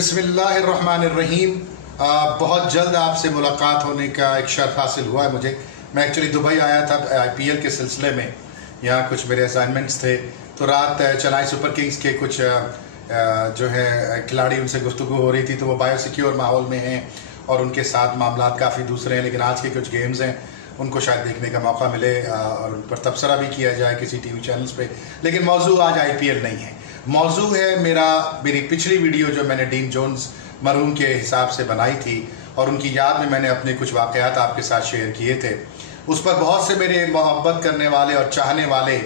बिस्मिल्लाहिर्रहमानिर्रहीम। बहुत जल्द आपसे मुलाकात होने का एक शर्फ हासिल हुआ है मुझे। मैं एक्चुअली दुबई आया था IPL के सिलसिले में, यहाँ कुछ मेरे असाइनमेंट्स थे, तो रात चेन्नई सुपर किंग्स के कुछ जो है खिलाड़ी, उनसे गुफ्तगू हो रही थी, तो वो बायोसिक्योर माहौल में हैं और उनके साथ मामलात काफ़ी दूसरे हैं, लेकिन आज के कुछ गेम्स हैं उनको शायद देखने का मौका मिले और उन पर तबसरा भी किया जाए किसी TV चैनल्स पे। लेकिन मौजू आज IPL नहीं है, मौजू है मेरी पिछली वीडियो जो मैंने डीन जोन्स मरहूम के हिसाब से बनाई थी और उनकी याद में मैंने अपने कुछ वाक़यात आपके साथ शेयर किए थे। उस पर बहुत से मेरे मोहब्बत करने वाले और चाहने वाले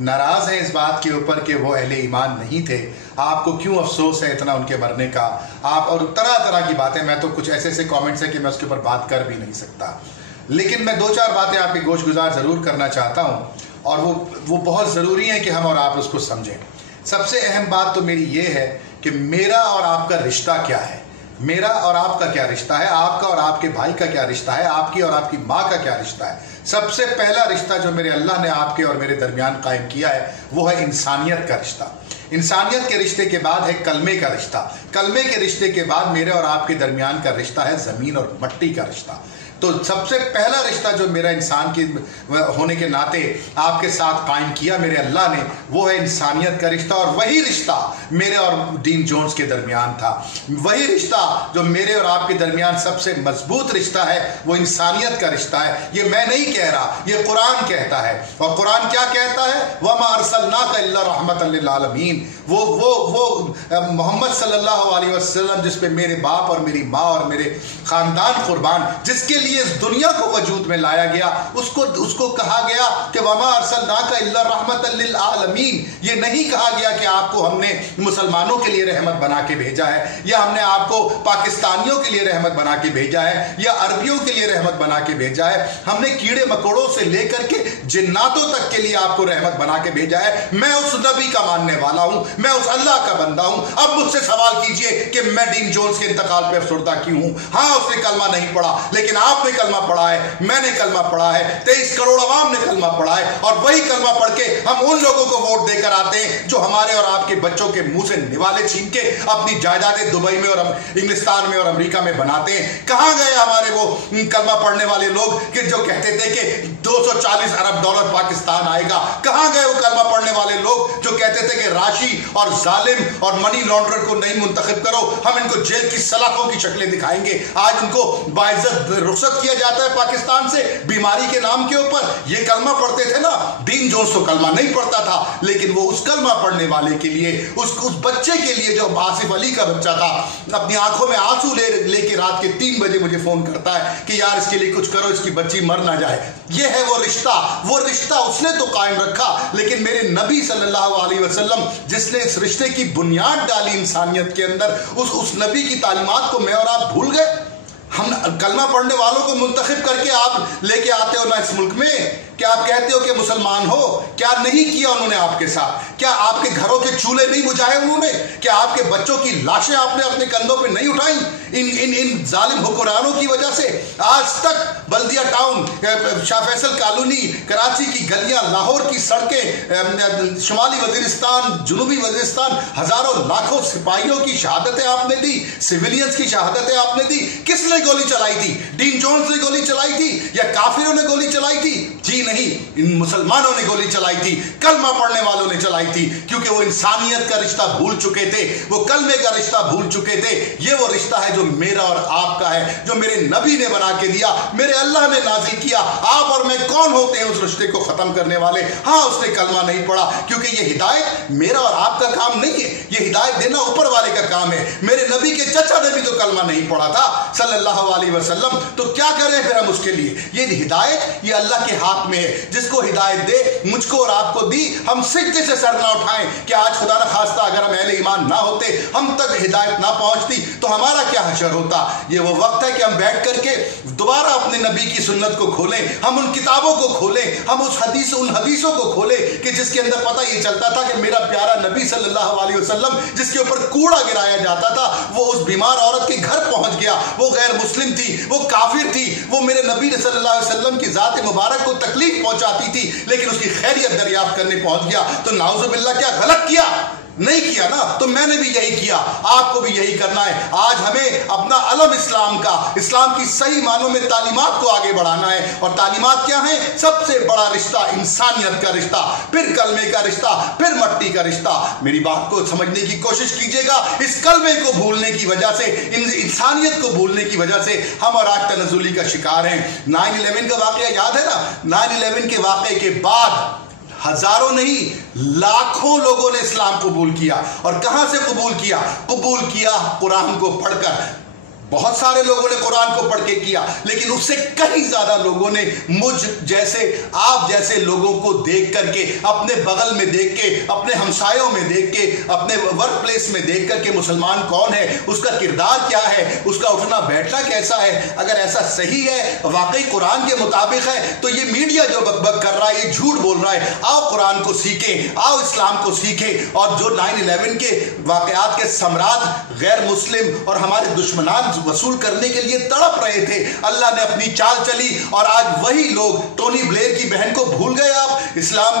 नाराज़ हैं इस बात के ऊपर कि वो अहले ईमान नहीं थे। आपको क्यों अफसोस है इतना उनके मरने का? आप और तरह तरह की बातें, मैं तो कुछ ऐसे ऐसे कमेंट्स हैं कि मैं उसके ऊपर बात कर भी नहीं सकता, लेकिन मैं 2-4 बातें आपके गोश गुजार ज़रूर करना चाहता हूँ और वो बहुत ज़रूरी है कि हम और आप उसको समझें। सबसे अहम बात तो मेरी ये है कि मेरा और आपका रिश्ता क्या है, मेरा और आपका क्या रिश्ता है, आपका और आपके भाई का क्या रिश्ता है, आपकी और आपकी माँ का क्या रिश्ता है। सबसे पहला रिश्ता जो मेरे अल्लाह ने आपके और मेरे दरमियान कायम किया है वो है इंसानियत का रिश्ता। इंसानियत के रिश्ते के बाद है कलमे का रिश्ता, कलमे के रिश्ते के बाद मेरे और आपके दरमियान का रिश्ता है ज़मीन और मिट्टी का रिश्ता। तो सबसे पहला रिश्ता जो मेरा इंसान के होने के नाते आपके साथ कायम किया मेरे अल्लाह ने, वो है इंसानियत का रिश्ता। और वही रिश्ता मेरे और डीन जोन्स के दरमियान था। वही रिश्ता जो मेरे और आपके दरमियान सबसे मजबूत रिश्ता है वो इंसानियत का रिश्ता है। ये मैं नहीं कह रहा, ये कुरान कहता है। और कुरान क्या कहता है? वमा अरसलनाका इल्ला रहमतल लिल आलमीन। वो मोहम्मद सल्लल्लाहु अलैहि वसल्लम जिस पे मेरे बाप और मेरी माँ और मेरे खानदान कुर्बान, जिसके लिए इस दुनिया को वजूद में लाया गया, उसको कहा गया कि वमा अरसलनाका इल्ला रहमतल लिल आलमीन। ये नहीं कहा गया कि आपको हमने मुसलमानों के लिए रहमत बना के भेजा है, या हमने आपको पाकिस्तानियों के लिए रहमत बना के भेजा है, या अरबियों के लिए रहमत बना के भेजा है। हमने कीड़े मकोड़ों से लेकर के जिन्नातों तक के लिए आपको रहमत बना के भेजा है। मैं उस नबी का मानने वाला हूं, मैं उस अल्लाह का बंदा हूं। अब मुझसे सवाल कीजिए कि मैं डीन जोन्स के इंतकाल पे अफसरदा क्यों हूं? हाँ, उसने कलमा नहीं पढ़ा, लेकिन आपने कलमा पढ़ा है, मैंने कलमा पढ़ा है, 23 करोड़ अवाम ने कलमा पढ़ा है। और वही कलमा पढ़ के हम उन लोगों को वोट देकर आते हैं जो हमारे और आपके बच्चों के मुंह से निवाले छीन के अपनी जायदादें दुबई में और इंग्लिस्तान में और अमेरिका में बनाते हैं। कहां गए हमारे वो कलमा पढ़ने वाले लोग कि जो कहते थे कि 240 अरब डॉलर पाकिस्तान आएगा? कहां गए वो कलमा पढ़ने वाले लोग जो कहते थे कि राशि और जालिम और मनी लॉन्ड्रर को नहीं मुंतखब करो, हम इनको जेल की सलाखों की शक्लें दिखाएंगे? आज उनको बाइज्जत रुखसत किया जाता है पाकिस्तान से बीमारी के नाम के ऊपर। ये कलमा पढ़ते थे ना। डीन जोन्स तो कलमा नहीं पढ़ता था, लेकिन वो उस कलमा पढ़ने वाले के लिए, उस बच्चे के लिए जो आसिफ अली का बच्चा था, अपनी आंखों में आंसू लेके रात के 3 बजे मुझे फोन करता है कि यार इसके लिए कुछ करो, इसकी बच्ची मर ना जाए। ये है वो रिश्ता। वो रिश्ता उसने तो कायम रखा, लेकिन मेरे नबी सल्लल्लाहु अलैहि वसल्लम जिसने इस रिश्ते की बुनियाद डाली इंसानियत के अंदर, उस नबी की तालीमात को मैं और आप भूल गए। हम कलमा पढ़ने वालों को मुंतखब करके आप लेके आते हो ना इस मुल्क में, क्या आप कहते हो कि मुसलमान हो? क्या नहीं किया उन्होंने आपके साथ? क्या आपके घरों के चूल्हे नहीं बुझाए उन्होंने? क्या आपके बच्चों की लाशें आपने अपने कंधों पे नहीं उठाई? इन जालिम हुक्मरानों की वजह से आज तक बल्दिया टाउन, शाह फैसल कॉलोनी, कराची की गलियां, लाहौर की सड़कें, शुमाली वजीरिस्तान, जनूबी वजीरिस्तान, हजारों लाखों सिपाहियों की शहादतें आपने दी, सिविलियंस की शहादतें आपने दी। किसने गोली चलाई थी? डीन जोन्स ने गोली चलाई थी या काफिरों ने गोली चलाई थी? जी नहीं, इन मुसलमानों ने गोली चलाई थी, कलमा पढ़ने वालों ने चलाई थी, क्योंकि वो इंसानियत का रिश्ता भूल चुके थे, वो कलमे का रिश्ता भूल चुके थे। ये वो रिश्ता है जो मेरा और आपका है, जो मेरे नबी ने बना के दिया, मेरे अल्लाह ने नाज़िल किया। आप और मैं कौन होते हैं उस रिश्ते को खत्म करने वाले? हाँ, उसने कलमा नहीं पढ़ा, क्योंकि ये हिदायत मेरा और आपका काम नहीं है, ये हिदायत देना ऊपर वाले का काम है। मेरे नबी के चचा ने भी तो कलमा नहीं पढ़ा था सल्लल्लाहु अलैहि वसल्लम, तो क्या करें फिर हम उसके लिए? ये हिदायत ये अल्लाह के हाथ में है। जिसको हिदायत दे, मुझको और आपको दी, हम सिजदे से सर ना उठाएं कि आज खुदा न खास्ता अगर हम अहले ईमान ना होते, हम तक हिदायत ना पहुंचती, तो हमारा क्या हशर होता। ये वो वक्त है कि हम बैठ करके दोबारा अपने नबी की सुन्नत को खोलें, हम उन किताबों को खोलें, हम उन हदीसों को खोलें कि जिसके अंदर पता ये चलता था कि मेरा प्यारा नबी सल्लल्लाहु अलैहि वसल्लम जिसके ऊपर कूड़ा गिराया जाता था, वो उस बीमार औरत के घर पहुंच गया। वो गैर मुस्लिम थी, वो काफिर थी, वो मेरे नबी सल्लल्लाहु अलैहि वसल्लम की जात मुबारक को तकलीफ पहुंचाती थी, लेकिन उसकी खैरियत दरियाफ्त करने पहुंच गया। तो नाउज़ुबिल्लाह क्या गलत किया? नहीं किया ना, तो मैंने भी यही किया, आपको भी यही करना है। आज हमें अपना अलम इस्लाम का, इस्लाम की सही मानों में तालीमात को आगे बढ़ाना है। और तालीमात क्या है? सबसे बड़ा रिश्ता इंसानियत का रिश्ता, फिर कलमे का रिश्ता, फिर मट्टी का रिश्ता। मेरी बात को समझने की कोशिश कीजिएगा। इस कलमे को भूलने की वजह से, इंसानियत को भूलने की वजह से हम और आज तनज़ुली का शिकार हैं। 9/11 का वाकया याद है ना? 9/11 के वाकये के बाद हजारों नहीं लाखों लोगों ने इस्लाम कबूल किया। और कहां से कबूल किया? कबूल किया कुरान को पढ़कर। बहुत सारे लोगों ने कुरान को पढ़ के किया, लेकिन उससे कहीं ज्यादा लोगों ने मुझ जैसे, आप जैसे लोगों को देख करके, अपने बगल में देख के, अपने हमसायों में देख के, अपने वर्क प्लेस में देख करके मुसलमान कौन है, उसका किरदार क्या है, उसका उठना बैठना कैसा है, अगर ऐसा सही है, वाकई कुरान के मुताबिक है, तो ये मीडिया जो बकबक कर रहा है, ये झूठ बोल रहा है। आओ कुरान को सीखें, आओ इस्लाम को सीखें। और जो 9/11 के वाकयात के सम्राट गैर मुस्लिम और हमारे दुश्मनान वसूल करने के लिए तड़प रहे थे, अल्लाह ने अपनी चाल चली और आज वही लोग, टोनी ब्लेयर की बहन को भूल गए आप? इस्लाम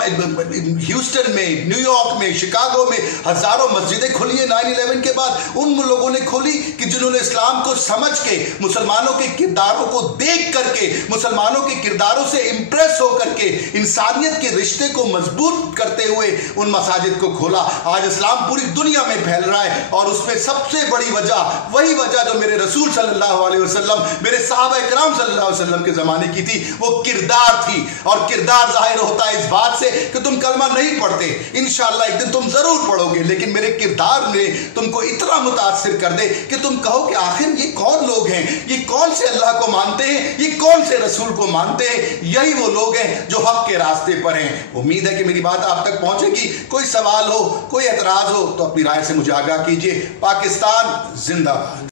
ह्यूस्टन में, न्यूयॉर्क में, शिकागो में हजारों मस्जिदें खुली है 9/11 के बाद। उन लोगों ने खोली कि जिन्होंने इस्लाम को समझ के, मुसलमानों के किरदारों को देख करके, मुसलमानों के किरदारों से इंप्रेस होकर के इंसानियत के रिश्ते को मजबूत करते हुए उन मसाजिद को खोला। आज इस्लाम पूरी दुनिया में फैल रहा है और उसमें सबसे बड़ी वजह, वही वजह जो मेरे रसूल सल्लल्लाहु अलैहि वसल्लम, मेरे सहाबा इकराम सल्लल्लाहु अलैहि वसल्लम के जमाने की थी, वो किरदार थी। और किरदार जाहिर होता है इस बात से कि तुम कलमा नहीं पढ़ते, इंशाअल्लाह एक दिन तुम जरूर पढ़ोगे, लेकिन मेरे किरदार ने तुमको इतना मुतासिर कर दे कि तुम कहो कि आखिर ये कौन लोग हैं, ये कौन से अल्लाह को मानते हैं, ये कौन से रसूल को मानते हैं। यही वो लोग हैं जो हक के रास्ते पर हैं। उम्मीद है कि मेरी बात आप तक पहुंचेगी। कोई सवाल हो, कोई एतराज हो तो अपनी राय से मुझे आगाह कीजिए। पाकिस्तान जिंदाबाद।